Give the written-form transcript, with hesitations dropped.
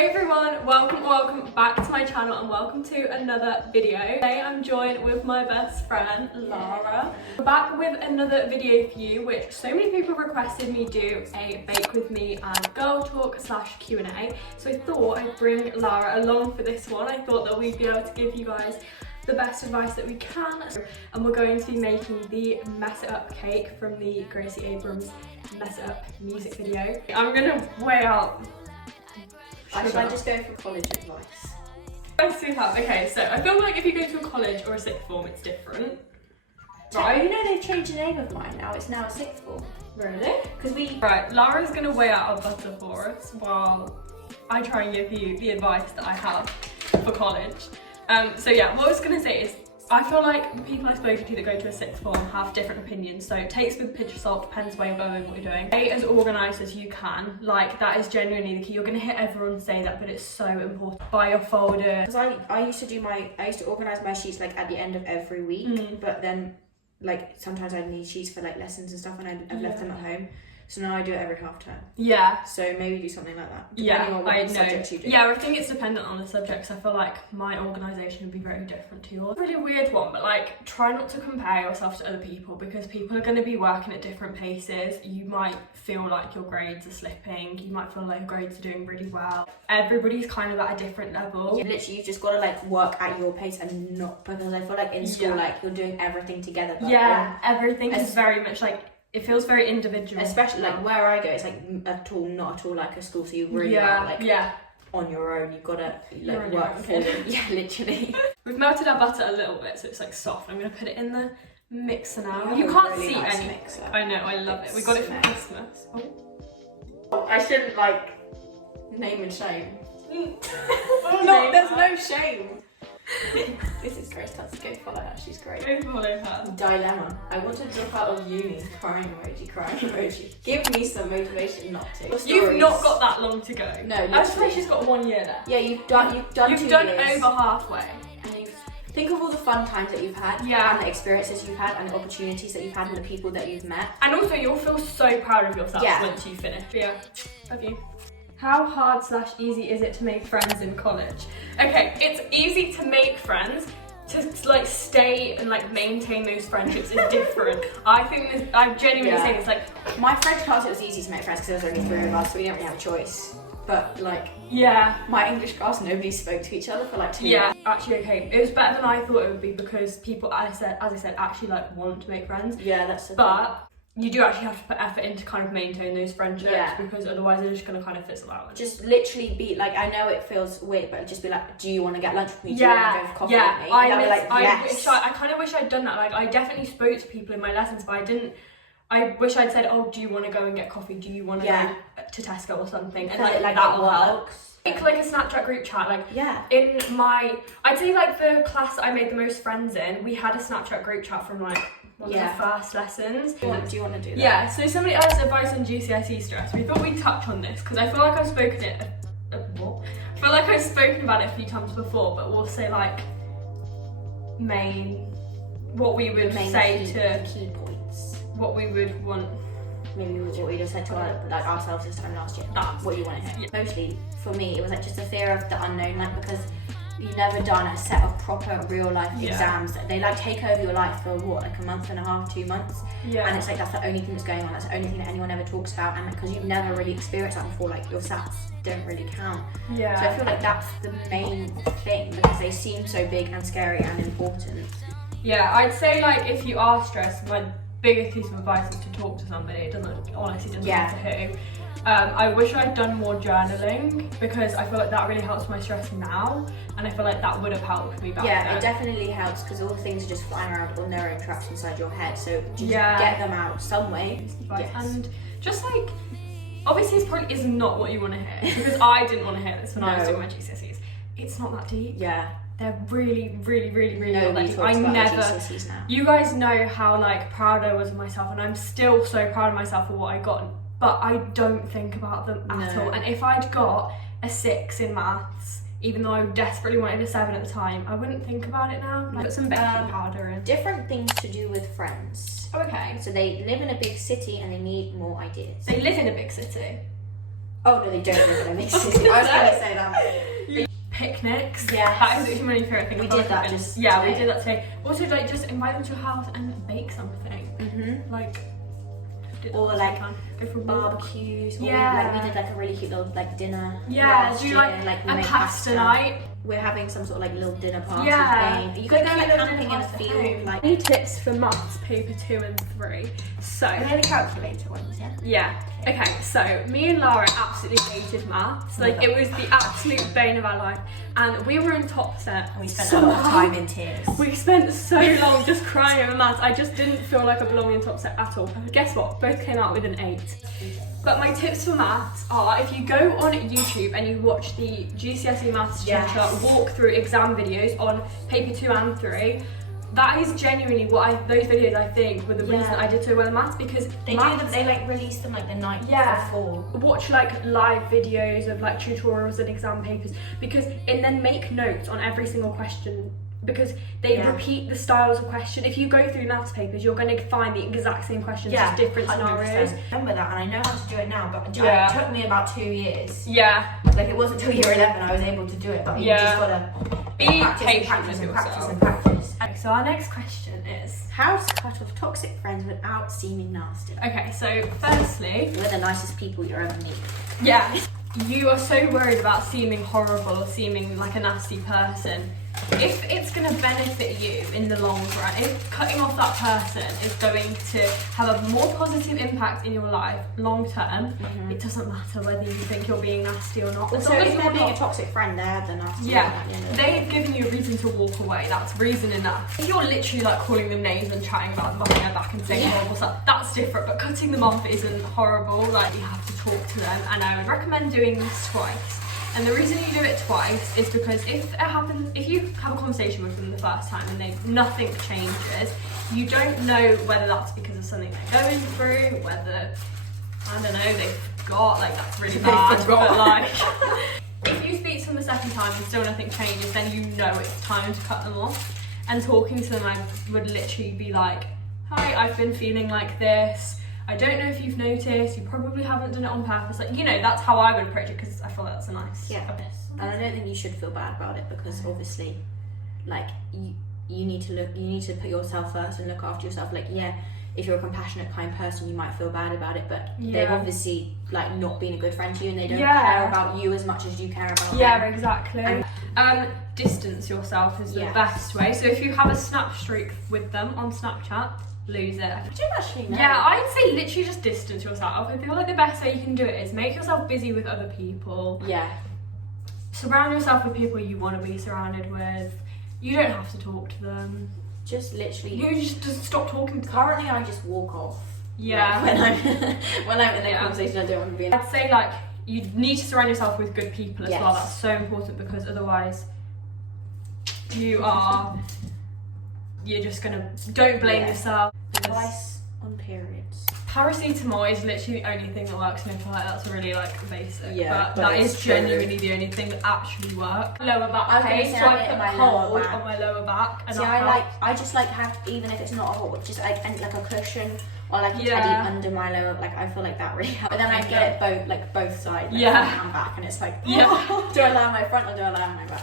Hey everyone, welcome back to my channel and welcome to another video. Today I'm joined with my best friend Lara. We're back with another video for you, which so many people requested me do a bake with me and girl talk / Q&A. So I thought I'd bring Lara along for this one. I thought that we'd be able to give you guys the best advice that we can, and we're going to be making the Mess It Up cake from the Gracie Abrams Mess It Up music video. I'm gonna weigh out. Should I just go for college advice? Okay, so I feel like if you go to a college or a sixth form, it's different. Right, you know they've changed the name of mine now, it's now a sixth form. Really? Because Right, Lara's gonna weigh out our butter for us while I try and give you the advice that I have for college. So yeah, what I was gonna say is, I feel like the people I've spoken to that go to a sixth form have different opinions, so take it with a pinch of salt, depends where you're going, what you're doing. Stay as organised as you can, like that is genuinely the key. You're gonna hear everyone say that, but it's so important. Buy your folder. Because I used to organise my sheets like at the end of every week, but then like sometimes I need sheets for like lessons and stuff and I've left them at home. So now I do it every half term. Yeah. So maybe do something like that. Yeah, on what subjects you do. Yeah, I think it's dependent on the subjects. I feel like my organisation would be very different to yours. Really weird one, but like try not to compare yourself to other people because people are going to be working at different paces. You might feel like your grades are slipping. You might feel like your grades are doing really well. Everybody's kind of at a different level. Yeah, literally, you've just got to like work at your pace and not, because I feel like in school, like you're doing everything together. Yeah, everything is very much like, it feels very individual. Especially like where I go, it's like not at all like a school, so you really are like on your own. You've got to like work for them. Yeah, literally. We've melted our butter a little bit so it's like soft. I'm going to put it in the mixer now. You can't really see nice any. Mixer. I know, I love it. We got it for Christmas. Oh. I shouldn't like name and shame. No, there's no shame. This is Grace Tuts. Go follow her, she's great. Go follow her. Dilemma. I want to drop out of uni. Crying emoji. Give me some motivation not to. You've not got that long to go. No, I swear she's got 1 year left. Yeah, you've done 2 years. Over halfway. And think of all the fun times that you've had, and the experiences you've had, and the opportunities that you've had, and the people that you've met. And also, you'll feel so proud of yourself once you finish. Yeah, love you. How hard / easy is it to make friends in college? Okay, it's easy to make friends. To like stay and like maintain those friendships is different. I think I'm genuinely saying it's like, my French class, it was easy to make friends because there was only 3 of us, so we didn't really have a choice. But like, my English class, nobody spoke to each other for like 2 years. Actually, okay, it was better than I thought it would be because people, as I said, actually like want to make friends. Yeah, that's the thing. But you do actually have to put effort into kind of maintain those friendships because otherwise they're just going to kind of fizzle out. Just literally be like, I know it feels weird, but just be like, do you want to get lunch with me? Do you want to go for coffee with me? I kind of wish I'd done that. Like, I definitely spoke to people in my lessons, but I didn't. I wish I'd said, oh, do you want to go and get coffee? Do you want to go to Tesco or something? And like that will help. Like a Snapchat group chat, like in my, I'd say like the class that I made the most friends in, we had a Snapchat group chat from like one of the first lessons. Do you want to do that? Yeah, so somebody asked advice on GCSE stress. We thought we'd touch on this because I feel like I've spoken about it a few times before, but we'll say like what we would say to key points. What we would want. Maybe what we just said to ourselves this time last year. That's what you want to hear. Yeah. Mostly for me, it was like just a fear of the unknown, like because you've never done a set of proper real life exams. They like take over your life for what, like a month and a half, 2 months. Yeah. And it's like that's the only thing that's going on. That's the only thing that anyone ever talks about. And because you've never really experienced that before, like your SATs don't really count. Yeah. So I feel like that's the main thing because they seem so big and scary and important. Yeah, I'd say like if you are stressed, my biggest piece of advice is to talk to somebody. It doesn't matter who. I wish I'd done more journaling because I feel like that really helps my stress now, and I feel like that would have helped me back then. It definitely helps because all the things are just flying around on their own traps inside your head, so just get them out some way. And just like, obviously this probably is not what you want to hear because I didn't want to hear this when I was doing my GCSEs. It's not that deep. They're really not that deep. I never. You guys know how like proud I was of myself, and I'm still so proud of myself for what I got. But I don't think about them at all. And if I'd got a 6 in maths, even though I desperately wanted a 7 at the time, I wouldn't think about it now. Like, put some baking powder in. Different things to do with friends. Oh, okay. So they live in a big city and they need more ideas. They live in a big city? Oh no, they don't live in a major city. I was going to say that. Picnics. Yes. That is actually my favourite thing. We did that just Yeah, today. we did that today. Also, like, just invite them to your house and bake something. Like, or like go for barbecues. Or yeah. we did like a really cute little like dinner. Yeah, do like we a made pasta night. We're having some sort of like little dinner party thing. You Like, could go like cute camping in a dinner field. party. Like Any tips for maths paper 2 and 3? So they're the calculator ones, yeah. yeah. Okay, so me and Lara absolutely hated maths. Like, it was the absolute bane of our life, and we were in top set. And we spent a lot of time in tears. We spent so long just crying over maths. I just didn't feel like I belonged in top set at all. But guess what? Both came out with an 8. But my tips for maths are, if you go on YouTube and you watch the GCSE maths tutor walk through exam videos on paper 2 and 3, that is genuinely those videos I think were the reason I did so well in maths, because they like release them like the night before. Watch like live videos of like tutorials and exam papers, and then make notes on every single question, because they repeat the styles of question. If you go through maths papers, you're going to find the exact same questions, just different 100%. scenarios. I remember that, and I know how to do it now, but it took me about 2 years. Yeah. Like, it wasn't till year 11 I was able to do it, but you just gotta be practice patient and practice and practice. Okay, so our next question is, how to cut off toxic friends without seeming nasty? okay, so firstly, We're the nicest people you'll ever meet. yeah, you are so worried about seeming horrible or seeming like a nasty person. If it's going to benefit you in the long run, if cutting off that person is going to have a more positive impact in your life long term, it doesn't matter whether you think you're being nasty or not. So if they're being a toxic friend, they're the nasty one. They've given you a reason to walk away. That's reason enough. If you're literally like calling them names and chatting about them behind their back and saying horrible stuff, that's different. But cutting them off isn't horrible. Like, you have to talk to them, and I would recommend doing this twice. And the reason you do it twice is because if you have a conversation with them the first time and nothing changes, you don't know whether that's because of something they're going through, whether, I don't know, they've got, like, that's really bad, but like, if you speak to them the second time and still nothing changes, then you know it's time to cut them off. And talking to them, I would literally be like, hi, I've been feeling like this. I don't know if you've noticed, you probably haven't done it on purpose. Like, you know, that's how I would approach it, because I feel like that's a nice and I don't think you should feel bad about it, because obviously, like, you need to put yourself first and look after yourself. Like, if you're a compassionate, kind person, you might feel bad about it, but they've obviously, like, not been a good friend to you, and they don't care about you as much as you care about them. Yeah, exactly. Distance yourself is the best way. So if you have a snap streak with them on Snapchat, lose it. I don't actually know. Yeah, I'd say literally just distance yourself. I feel like the best way you can do it is make yourself busy with other people. Yeah. Surround yourself with people you want to be surrounded with. You don't have to talk to them. Just literally. You just stop talking to them. Currently, I just walk off. Yeah. Like, when I'm in a conversation, I don't want to be in. I'd say, like, you need to surround yourself with good people as well. Yes. That's so important, because otherwise you're just gonna, don't blame yourself. Advice on periods. Paracetamol is literally the only thing that works, and I feel like that's really, like, basic. Yeah, but that is genuinely the only thing that actually works. Lower back pain, so I put my hold on my lower back. And I just like have, even if it's not a hold, just like a cushion or like a teddy under my lower. Like, I feel like that really helps. But then I get it both sides, like front and back, and it's like, do I lie on my front or do I lie on my back?